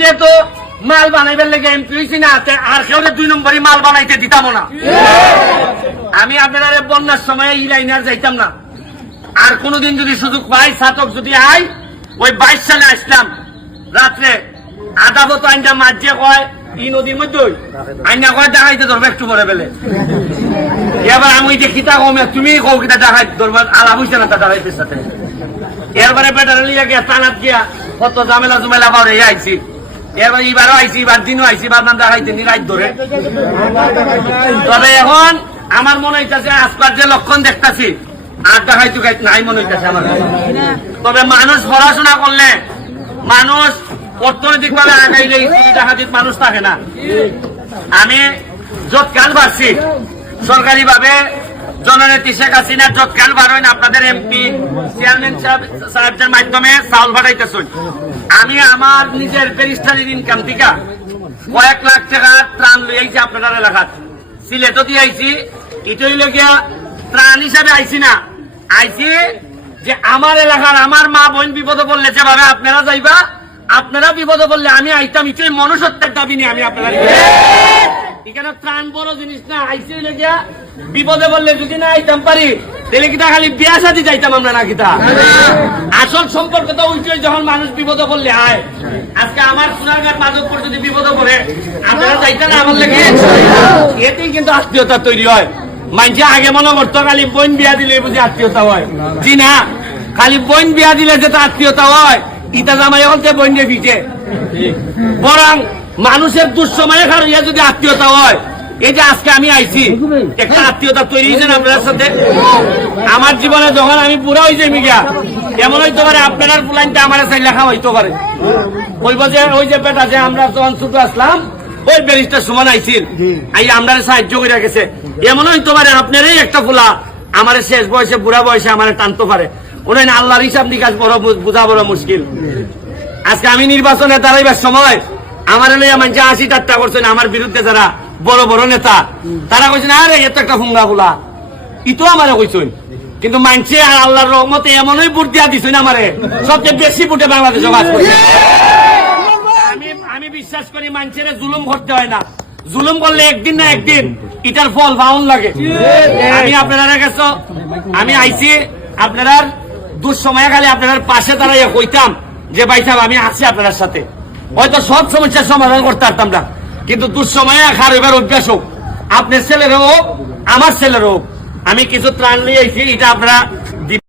যেহেতু মাল বানাইবার লেগে এমপি হয়েছি না, তে আর কেউ দুই নম্বরই মাল বানাইতে দিতাম না। আমি আপনারা বন্যার সময় এই লাইনে আর যাইতাম না। আর কোনোদিন যদি সুযোগ পাই, ছাতক যদি আই, ওই বাইশ সালে আসলাম। রাত্রে আদাবত আইনটা মাঝে কয়, ই নদীর মধ্যে আইনা কয়, দেখাইতে ধরবে একটু পরে বেলে। এবার আমি যে খিতা কমে, তুমি কও কিতা দেখাই, ধরবে, আলাপ হইছে না তা দেখাইতে সাথে এরপরে বেটারে লিয়ে গিয়া টানাত গিয়া কত ঝামেলা জুমেলা পারে আইছি। এবার এবারও আইছি, এবার দিনও আইছি, এবার না দেখাইতে নি রাত ধরে তবে এখন আমার মনে হইতেছে, আজকাল যে লক্ষণ দেখতাছি, আর দেখাইতে গাইতে নাই মনে হইতেছে আমার। তবে মানুষ পড়াশোনা করলে, মানুষ অর্থনৈতিক ভাবে আগাইলে মানুষ থাকে না আমি যত যৎকাল বাড়ছি সরকারি ভাবে জননেত্রী শেখ হাসিনা যৎকাল বাড়েন আপনাদের এমপি চেয়ারম্যান সাহেব সাহেবদের মাধ্যমে চাউল পাঠাইতেছেন আমি আমার নিজের ব্যারিস্টারির ইনকাম থেকে কয়েক লাখ টাকা ত্রাণ লইয়াইছি আপনাদের এলাকাত সিলেটও দিয়ে আইছি ইটই লগিয়া ত্রাণ হিসাবে আইছি না। আইছি যে আমার এলাকার আমার মা বোন বিপদে পড়লে যেভাবে আপনারা যাইবা, আপনারা বিপদে পড়লে আমি আইতাম ইটই মনুষ্যত্বের দাবি নিয়ে আমি আপনারা এখানে ত্রাণ বড় জিনিস না আইসি লেগিয়া বিপদে বললে যদি না আইতাম পারি তাহলে কিটা খালি বিয়া সাথে যাইতাম আমরা না কিতা আসল সম্পর্ক তো উঠে যখন মানুষ বিপদে পড়লে আয়। আজকে আমার সোনারঘাট মাধবপুর যদি বিপদে পড়ে আপনারা যাইতেন না আমার লেগে এতেই কিন্তু আত্মীয়তা তৈরি হয়। মানুষে আগে মনে করতো খালি বোন বিয়া দিলে বুঝি আত্মীয়তা হয়। জি না খালি বোন বিয়া দিলে যে আত্মীয়তা হয়। ইটা জামাই এখন তে বোন দিয়ে দিতে বরং মানুষের দুঃসময়ে খারিয়া যদি আত্মীয়তা হয় এই যে আজকে আমি আইছি একটা আত্মীয়তা তৈরি হয়েছে না আপনার সাথে? আমার জীবনে যখন আমি বুড়া হয়ে যাই মিগা এমন হইতে পারে আপনার ফুলাইনটা আমার সাই লেখা হইতে পারে। কইব যে ওই যে বেটা যে আমরা যখন ছোট আসলাম ওই ব্যারিস্টার সমান আইছিল। আই আমরা সাহায্য করে গেছে। এমন হইতে পারে আপনারই একটা ফুলা আমার শেষ বয়সে বুড়া বয়সে আমার টানতে পারে। ওনাই আল্লাহর হিসাব নিকাশ বড় বুঝা বড় মুশকিল। আজকে আমি নির্বাচনে দাঁড়াইবার সময় আমার লইয়া মানুষ আশি টাট্টা করছেন আমার বিরুদ্ধে যারা বড় বড় নেতা, তারা কইছেন আরে এত একটা ফুঙ্গা বলা ইতো আমারে কইছেন। কিন্তু মানছে আর আল্লাহর রহমতে এমনই বুট দিয়া দিছেন আমারে, সবচেয়ে বেশি বুটে বাংলাদেশে বাস আমি আমি বিশ্বাস করি মানুষের জুলুম করতে হয় না। জুলুম করলে একদিন না একদিন এটার ফল বাউন লাগে। আমি আপনারা গেছো, আমি আইছি আপনারা দুঃসময়ে খালি আপনার পাশে দাঁড়াইয়া কইতাম যে, ভাই সাহেব, আমি আছি আপনার সাথে। হয়তো সব সমস্যার সমাধান করতে পারতাম না। কিন্তু দুঃসময়ে খার এবার অভ্যাস হোক। আপনার ছেলের হোক, আমার ছেলের হোক, আমি কিছু ত্রাণ নিয়ে এটা আপনারা